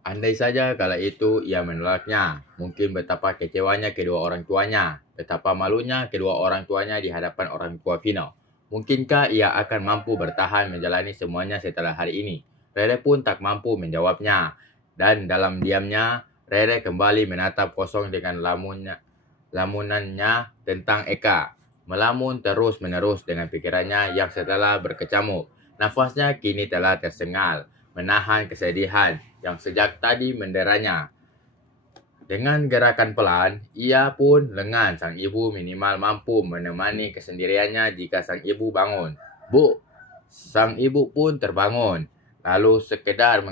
Andai saja kala itu ia menolaknya, mungkin betapa kecewanya kedua orang tuanya, betapa malunya kedua orang tuanya di hadapan orang tua Vino. Mungkinkah ia akan mampu bertahan menjalani semuanya setelah hari ini? Rere pun tak mampu menjawabnya. Dan dalam diamnya, Rere kembali menatap kosong dengan lamunannya tentang Eka. Melamun terus-menerus dengan pikirannya yang setelah berkecamuk. Nafasnya kini telah tersengal, menahan kesedihan yang sejak tadi menderanya. Dengan gerakan pelan, ia pun lengan sang ibu minimal mampu menemani kesendiriannya jika sang ibu bangun. Bu, sang ibu pun terbangun, lalu sekedar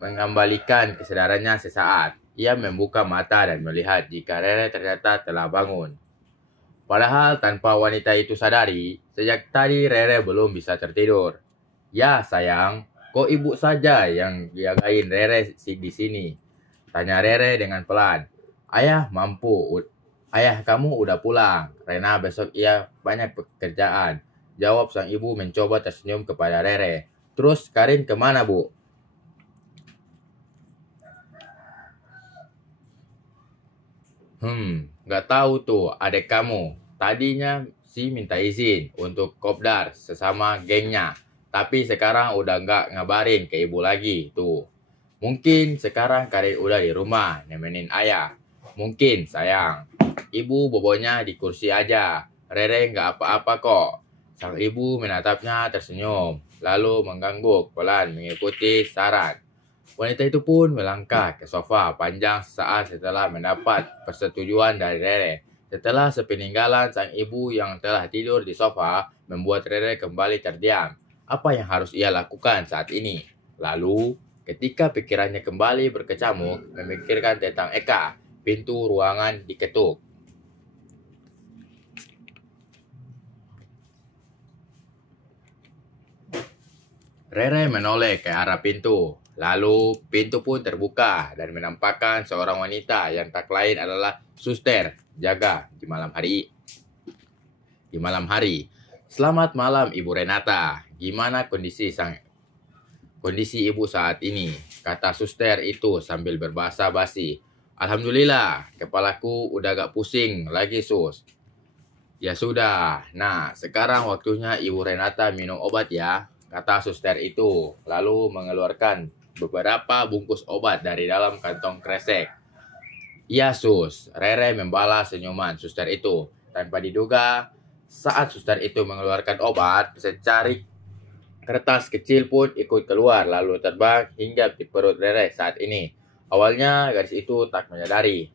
mengembalikan kesadarannya sesaat. Ia membuka mata dan melihat jika Rere ternyata telah bangun. Padahal tanpa wanita itu sadari, sejak tadi Rere belum bisa tertidur. Ya sayang, kok ibu saja yang jagain Rere di sini? Tanya Rere dengan pelan. Ayah kamu udah pulang. Rena besok ia banyak pekerjaan. Jawab sang ibu mencoba tersenyum kepada Rere. Terus Karin kemana bu? Nggak tahu tuh adek kamu. Tadinya sih minta izin untuk kopdar sesama gengnya. Tapi sekarang udah nggak ngabarin ke ibu lagi tuh. Mungkin sekarang Karin udah di rumah nemenin ayah. Mungkin sayang. Ibu bobonya di kursi aja. Rere nggak apa-apa kok. Sang ibu menatapnya tersenyum. Lalu mengangguk pelan mengikuti saran. Wanita itu pun melangkah ke sofa panjang saat setelah mendapat persetujuan dari Rere. Setelah sepeninggalan sang ibu yang telah tidur di sofa, membuat Rere kembali terdiam. Apa yang harus ia lakukan saat ini? Lalu, ketika pikirannya kembali berkecamuk, memikirkan tentang Eka, pintu ruangan diketuk. Rere menoleh ke arah pintu. Lalu pintu pun terbuka dan menampakkan seorang wanita yang tak lain adalah suster jaga di malam hari. Selamat malam Ibu Renata. Gimana kondisi ibu saat ini? Kata suster itu sambil berbahasa basi. Alhamdulillah, kepalaku udah gak pusing lagi sus. Ya sudah, nah sekarang waktunya Ibu Renata minum obat ya, kata suster itu, lalu mengeluarkan beberapa bungkus obat dari dalam kantong kresek. Iya sus, Rere membalas senyuman suster itu. Tanpa diduga, saat suster itu mengeluarkan obat, secari kertas kecil pun ikut keluar lalu terbang hingga di perut Rere saat ini. Awalnya gadis itu tak menyadari.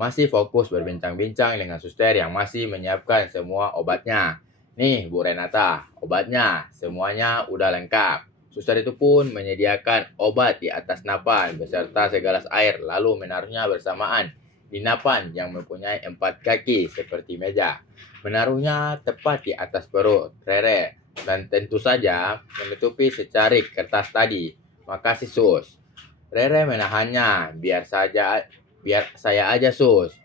Masih fokus berbincang-bincang dengan suster yang masih menyiapkan semua obatnya. Nih Bu Renata, obatnya semuanya udah lengkap. Suster itu pun menyediakan obat di atas napan beserta segelas air lalu menaruhnya bersamaan di napan yang mempunyai 4 kaki seperti meja. Menaruhnya tepat di atas perut Rere dan tentu saja menutupi secari kertas tadi. Makasih sus. Rere menahannya, biar saya aja sus.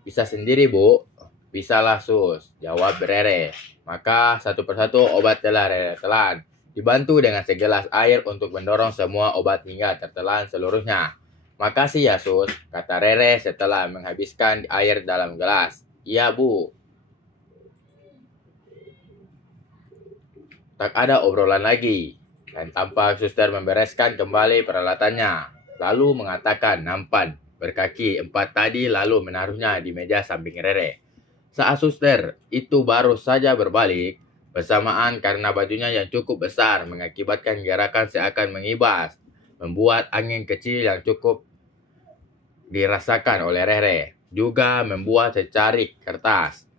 Bisa sendiri bu? Bisalah sus, jawab Rere. Maka satu persatu obat telah Rere telan. Dibantu dengan segelas air untuk mendorong semua obat hingga tertelan seluruhnya. Makasih ya sus, kata Rere setelah menghabiskan air dalam gelas. Iya bu. Tak ada obrolan lagi. Dan tampak suster membereskan kembali peralatannya. Lalu mengatakan nampan berkaki 4 tadi lalu menaruhnya di meja samping Rere. Saat suster itu baru saja berbalik, bersamaan karena bajunya yang cukup besar mengakibatkan gerakan seakan mengibas, membuat angin kecil yang cukup dirasakan oleh Rere, juga membuat secari kertas.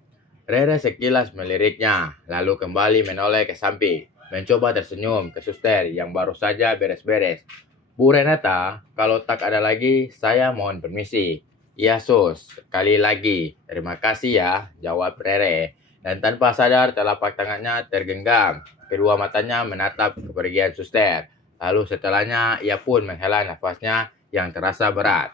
Rere sekilas meliriknya, lalu kembali menoleh ke samping, mencoba tersenyum ke suster yang baru saja beres-beres. Bu Renata, kalau tak ada lagi, saya mohon permisi. Iya sus, sekali lagi. Terima kasih ya, jawab Rere. Dan tanpa sadar telapak tangannya tergenggam. Kedua matanya menatap kepergian suster. Lalu setelahnya ia pun menghela nafasnya yang terasa berat.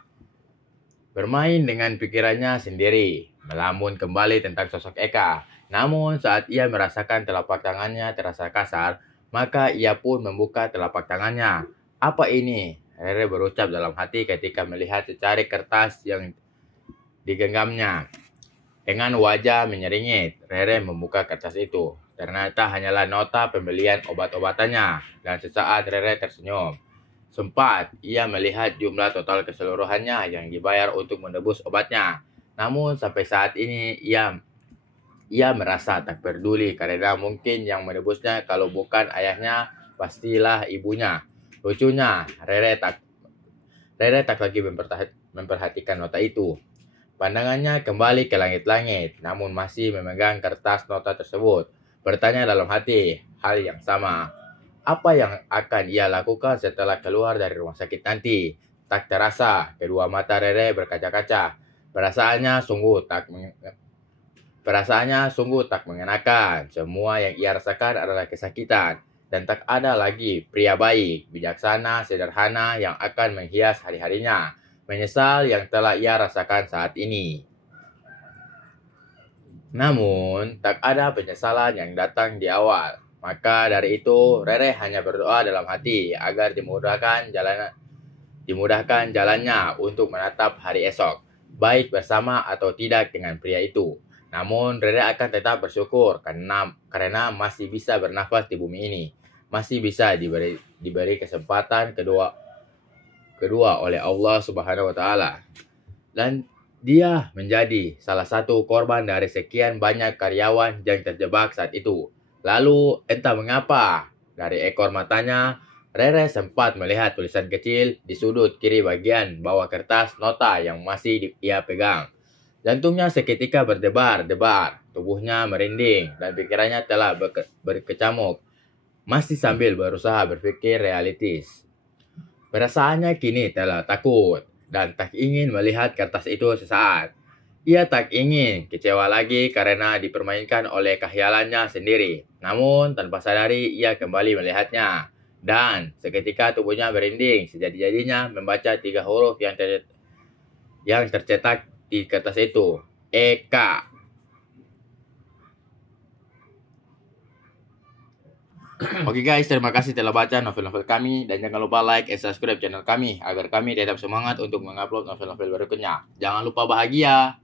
Bermain dengan pikirannya sendiri, melamun kembali tentang sosok Eka. Namun saat ia merasakan telapak tangannya terasa kasar, maka ia pun membuka telapak tangannya. Apa ini? Rere berucap dalam hati ketika melihat secari kertas yang digenggamnya. Dengan wajah menyeringit, Rere membuka kertas itu. Ternyata hanyalah nota pembelian obat-obatannya, dan sesaat Rere tersenyum. Sempat ia melihat jumlah total keseluruhannya yang dibayar untuk menebus obatnya. Namun sampai saat ini ia merasa tak peduli karena mungkin yang menebusnya kalau bukan ayahnya pastilah ibunya. Lucunya, Rere tak lagi memperhatikan nota itu. Pandangannya kembali ke langit-langit, namun masih memegang kertas nota tersebut. Bertanya dalam hati, hal yang sama. Apa yang akan ia lakukan setelah keluar dari rumah sakit nanti? Tak terasa, kedua mata Rere berkaca-kaca. Perasaannya sungguh tak mengenakan. Semua yang ia rasakan adalah kesakitan. Dan tak ada lagi pria baik, bijaksana, sederhana yang akan menghias hari-harinya. Menyesal yang telah ia rasakan saat ini. Namun, tak ada penyesalan yang datang di awal. Maka dari itu, Rere hanya berdoa dalam hati agar dimudahkan jalannya untuk menatap hari esok, baik bersama atau tidak dengan pria itu. Namun, Rere akan tetap bersyukur karena masih bisa bernafas di bumi ini. Masih bisa diberi kesempatan kedua oleh Allah Subhanahu wa taala. Dan dia menjadi salah satu korban dari sekian banyak karyawan yang terjebak saat itu. Lalu entah mengapa dari ekor matanya Rere sempat melihat tulisan kecil di sudut kiri bagian bawah kertas nota yang masih ia pegang. Jantungnya seketika berdebar-debar, tubuhnya merinding dan pikirannya telah berkecamuk. Masih sambil berusaha berpikir realistis. Perasaannya kini telah takut dan tak ingin melihat kertas itu sesaat. Ia tak ingin kecewa lagi karena dipermainkan oleh khayalannya sendiri. Namun tanpa sadari ia kembali melihatnya. Dan seketika tubuhnya merinding sejadi-jadinya membaca 3 huruf yang tercetak di kertas itu. EK. Oke guys, terima kasih telah baca novel-novel kami dan jangan lupa like dan subscribe channel kami agar kami tetap semangat untuk mengupload novel-novel berikutnya. Jangan lupa bahagia.